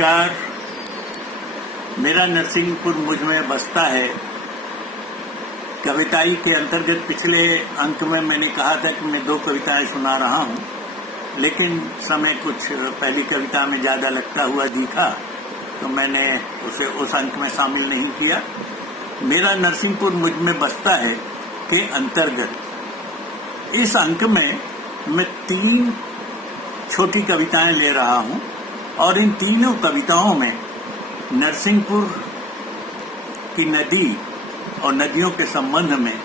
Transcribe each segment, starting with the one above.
नमस्कार। मेरा नरसिंहपुर मुझ में बसता है कविताई के अंतर्गत पिछले अंक में मैंने कहा था कि मैं 2 कविताएं सुना रहा हूं, लेकिन समय कुछ पहली कविता में ज़्यादा लगता हुआ दिखा तो मैंने उसे उस अंक में शामिल नहीं किया। मेरा नरसिंहपुर मुझ में बसता है के अंतर्गत इस अंक में मैं 3 छोटी कविताएं ले रहा हूं और इन तीनों कविताओं में नरसिंहपुर की नदी और नदियों के संबंध में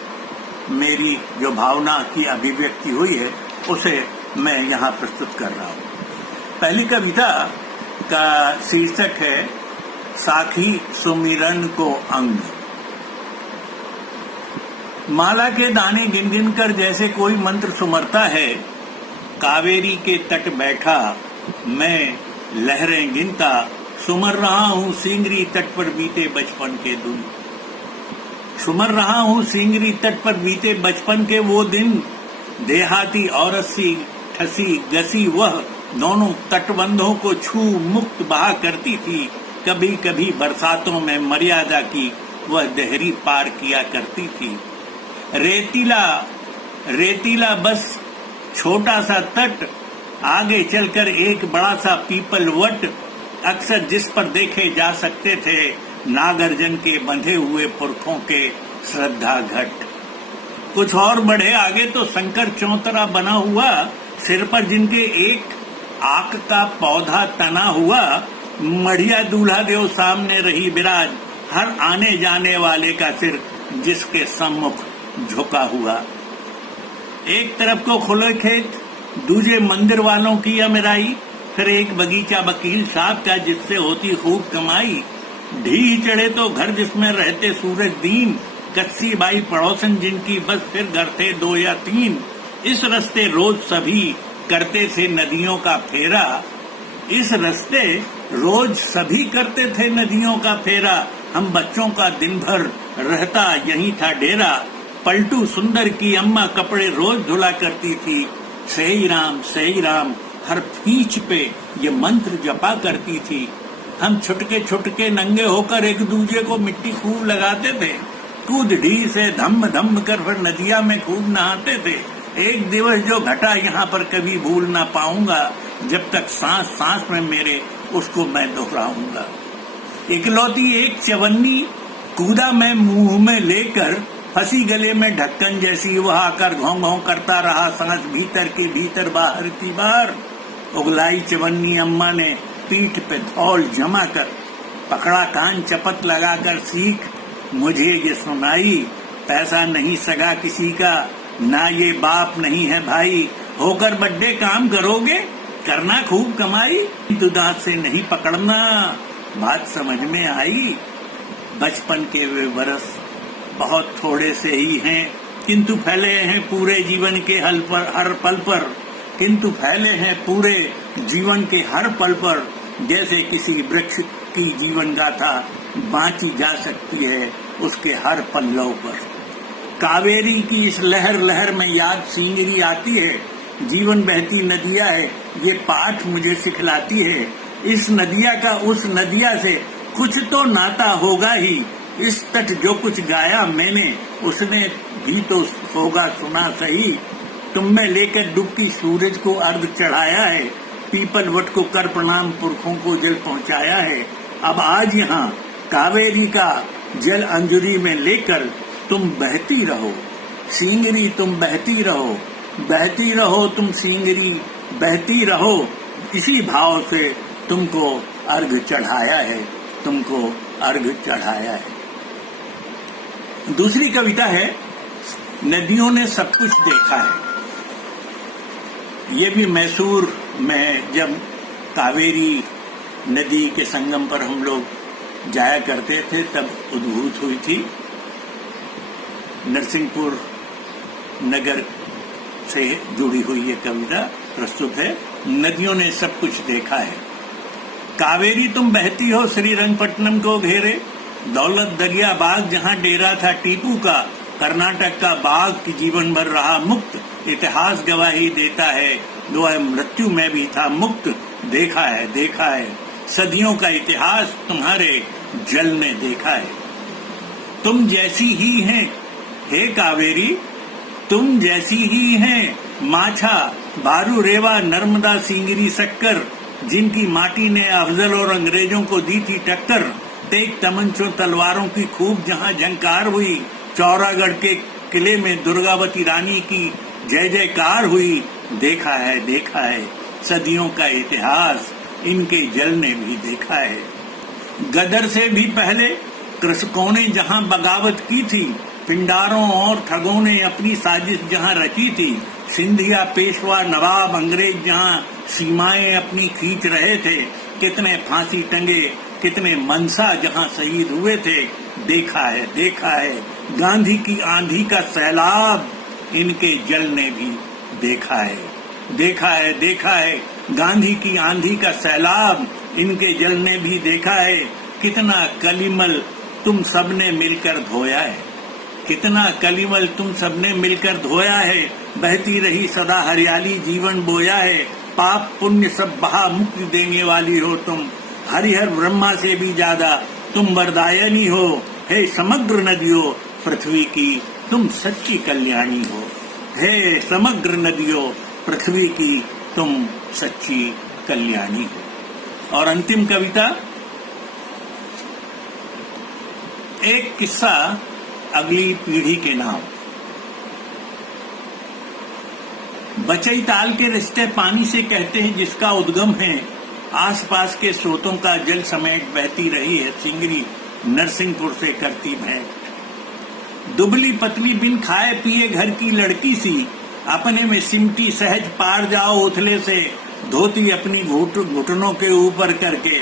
मेरी जो भावना की अभिव्यक्ति हुई है उसे मैं यहाँ प्रस्तुत कर रहा हूँ। पहली कविता का शीर्षक है साखी सुमिरन को अंग। माला के दाने गिन गिन कर जैसे कोई मंत्र सुमरता है, कावेरी के तट बैठा मैं लहरें गिनता सुमर रहा हूँ सिंगरी तट पर बीते बचपन के दिन। सुमर रहा हूँ सिंगरी तट पर बीते बचपन के वो दिन, देहाती औरत सी ठसी गसी वह दोनों तटबंधों को छू मुक्त बहा करती थी। कभी कभी बरसातों में मर्यादा की वह देहरी पार किया करती थी। रेतीला बस छोटा सा तट, आगे चलकर एक बड़ा सा पीपल वट, अक्सर जिस पर देखे जा सकते थे नागार्जुन के बंधे हुए पुरखों के श्रद्धा घट। कुछ और बढ़े आगे तो शंकर चौतरा बना हुआ, सिर पर जिनके एक आक का पौधा तना हुआ। मढ़िया दूल्हा देव सामने रही विराज, हर आने जाने वाले का सिर जिसके सम्मुख झुका हुआ। एक तरफ को खुले खेत, दूजे मंदिर वालों की अमराई, फिर एक बगीचा वकील साहब का जिससे होती खूब कमाई। ढी चढ़े तो घर जिसमें रहते सूरज दीन, कच्ची बाई पड़ोसन जिनकी बस फिर घर थे 2 या 3। इस रास्ते रोज सभी करते थे नदियों का फेरा, इस रास्ते रोज सभी करते थे नदियों का फेरा। हम बच्चों का दिन भर रहता यही था डेरा। पलटू सुंदर की अम्मा कपड़े रोज धुला करती थी। सही राम हर फीच पे ये मंत्र जपा करती थी। हम छुटके नंगे होकर एक दूजे को मिट्टी खूब लगाते थे। कूद ढी से धम धम कर फिर नदिया में खूब नहाते थे। एक दिवस जो घटा यहाँ पर कभी भूल ना पाऊंगा, जब तक सांस सांस में मेरे उसको मैं दोहराऊंगा। इकलौती एक चवन्नी कूदा मैं मुंह में लेकर, फंसी गले में ढक्कन जैसी वह आकर घों घों करता रहा, सांस भीतर के भीतर बाहर की बाहर। उगलाई चवन्नी अम्मा ने पीठ पे धौल जमा कर, पकड़ा कान चपत लगाकर सीख मुझे ये सुनाई। पैसा नहीं सगा किसी का, ना ये बाप नहीं है भाई, होकर बड्डे काम करोगे करना खूब कमाई, तो दांत से नहीं पकड़ना। बात समझ में आई। बचपन के वे बरस बहुत थोड़े से ही हैं, किंतु फैले हैं पूरे जीवन के हर पल पर, किंतु फैले हैं पूरे जीवन के हर पल पर। जैसे किसी वृक्ष की जीवन गाथा बांची जा सकती है उसके हर पल्लव पर। कावेरी की इस लहर लहर में याद सिंगरी आती है। जीवन बहती नदिया है ये पाठ मुझे सिखलाती है। इस नदिया का उस नदिया से कुछ तो नाता होगा ही। इस तट जो कुछ गाया मैंने उसने भी तो होगा सुना सही। तुम में लेकर डूबती सूरज को अर्घ चढ़ाया है, पीपल वट को कर प्रणाम पुरखों को जल पहुंचाया है। अब आज यहाँ कावेरी का जल अंजुरी में लेकर तुम बहती रहो सिंगरी, तुम बहती रहो तुम सिंगरी, बहती रहो। इसी भाव से तुमको अर्घ चढ़ाया है। दूसरी कविता है नदियों ने सब कुछ देखा है। ये भी मैसूर में जब कावेरी नदी के संगम पर हम लोग जाया करते थे तब उद्भूत हुई थी। नरसिंहपुर नगर से जुड़ी हुई ये कविता प्रस्तुत है। नदियों ने सब कुछ देखा है। कावेरी तुम बहती हो श्रीरंगपट्टनम को घेरे, दौलत दरिया बाग जहाँ डेरा था टीपू का, कर्नाटक का बाघ की जीवन भर रहा मुक्त। इतिहास गवाही देता है दुआ मृत्यु में भी था मुक्त। देखा है सदियों का इतिहास तुम्हारे जल ने देखा है। तुम जैसी ही हैं हे कावेरी, तुम जैसी ही हैं माछा, बारू, रेवा, नर्मदा, सिंगरी, शक्कर, जिनकी माटी ने अफजल और अंग्रेजों को दी थी टक्कर। तेग तमंचों तलवारों की खूब जहां झंकार हुई, चौरागढ़ के किले में दुर्गावती रानी की जय जयकार हुई। देखा है सदियों का इतिहास, इनके जल ने भी देखा है। गदर से भी पहले कृषकों ने जहां बगावत की थी, पिंडारों और ठगों ने अपनी साजिश जहां रची थी, सिंधिया, पेशवा, नवाब, अंग्रेज जहां सीमाएं अपनी खींच रहे थे, कितने फांसी टंगे, कितने मनसा जहां शहीद हुए थे। देखा है गांधी की आंधी का सैलाब, इनके जल ने भी देखा है। देखा है गांधी की आंधी का सैलाब, इनके जल ने भी देखा है। कितना कलिमल तुम सबने मिलकर धोया है, कितना कलिमल तुम सबने मिलकर धोया है। बहती रही सदा हरियाली जीवन बोया है, पाप पुण्य सब बहा मुक्ति देने वाली हो तुम। हरिहर ब्रह्मा से भी ज्यादा तुम वरदायनी हो। हे समग्र नदियों पृथ्वी की तुम सच्ची कल्याणी हो। हे समग्र नदियों पृथ्वी की तुम सच्ची कल्याणी हो। और अंतिम कविता, एक किस्सा अगली पीढ़ी के नाम। बचई ताल के रिश्ते पानी से कहते हैं जिसका उद्गम है, आसपास के स्रोतों का जल समेट बहती रही है सिंगरी नरसिंहपुर से करती भेंट। दुबली पतली बिन खाए पिए घर की लड़की सी, अपने में सिमटी सहज पार जाओ उथले से, धोती अपनी घुटनों के ऊपर करके।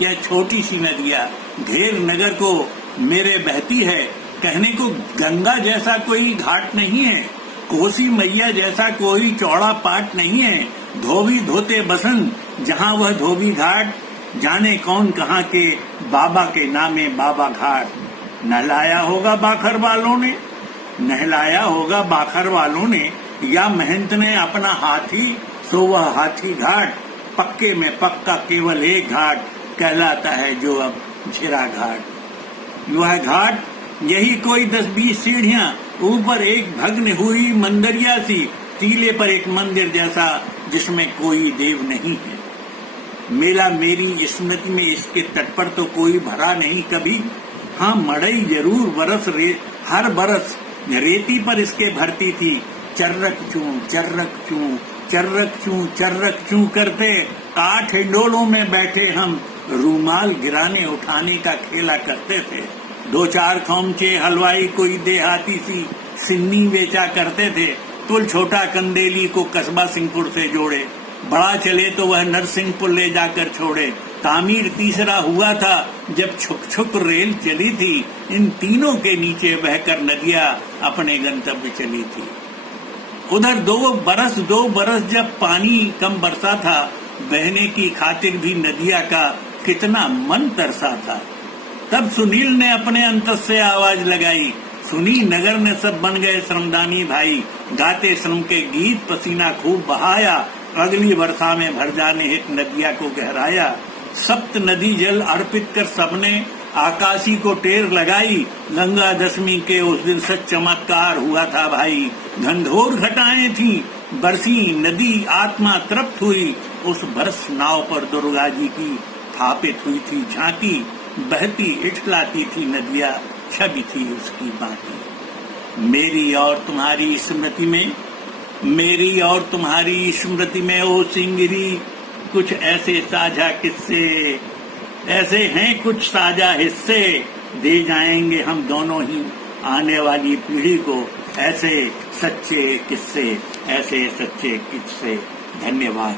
यह छोटी सी नदिया ढेर नगर को मेरे बहती है, कहने को गंगा जैसा कोई घाट नहीं है, कोसी मैया जैसा कोई चौड़ा पाट नहीं है। धोबी धोते बसंत जहां वह धोबी घाट, जाने कौन कहां के बाबा के नामे बाबा घाट। नहलाया होगा बाखर वालों ने या महंत ने अपना हाथी, सो वह हाथी घाट। पक्के में पक्का केवल एक घाट कहलाता है जो अब झिरा घाट। वह घाट यही कोई 10-20 सीढ़ियां ऊपर एक भग्न हुई मंदिरिया सी, टीले पर एक मंदिर जैसा जिसमें कोई देव नहीं है। मेला मेरी स्मृति में इसके तट पर तो कोई भरा नहीं कभी। हाँ, मड़ई जरूर हर बरस रेती पर इसके भरती थी। चर्रक चू करते काठ हिंडोलों में बैठे हम रूमाल गिराने उठाने का खेला करते थे। 2-4 खौमचे हलवाई कोई देहाती सी सिन्नी बेचा करते थे। पुल छोटा कंदेली को कस्बा सिंहपुर से जोड़े, बड़ा चले तो वह नरसिंहपुर ले जाकर छोड़े। तामीर तीसरा हुआ था जब छुक रेल चली थी, इन तीनों के नीचे बहकर नदियां अपने गंतव्य चली थी। उधर 2 बरस जब पानी कम बरसा था, बहने की खातिर भी नदिया का कितना मन तरसा था। तब सुनील ने अपने अंतस से आवाज लगाई, सुनी नगर में सब बन गए श्रमदानी भाई, गाते श्रम के गीत पसीना खूब बहाया, अगली वर्षा में भर जाने हित नदिया को गहराया। सप्त नदी जल अर्पित कर सबने आकाशी को टेर लगाई, गंगा दशमी के उस दिन सच चमत्कार हुआ था भाई। घनघोर घटाएं थी बरसी नदी आत्मा तृप्त हुई, उस बरस नाव पर दुर्गा जी की स्थापित हुई थी झांकी, बहती इठलाती थी नदिया, छवि थी उसकी बाकी। मेरी और तुम्हारी स्मृति में ओ सिंगरी, कुछ ऐसे साझा किस्से, ऐसे हैं कुछ साझा हिस्से, दे जाएंगे हम दोनों ही आने वाली पीढ़ी को ऐसे सच्चे किस्से। धन्यवाद।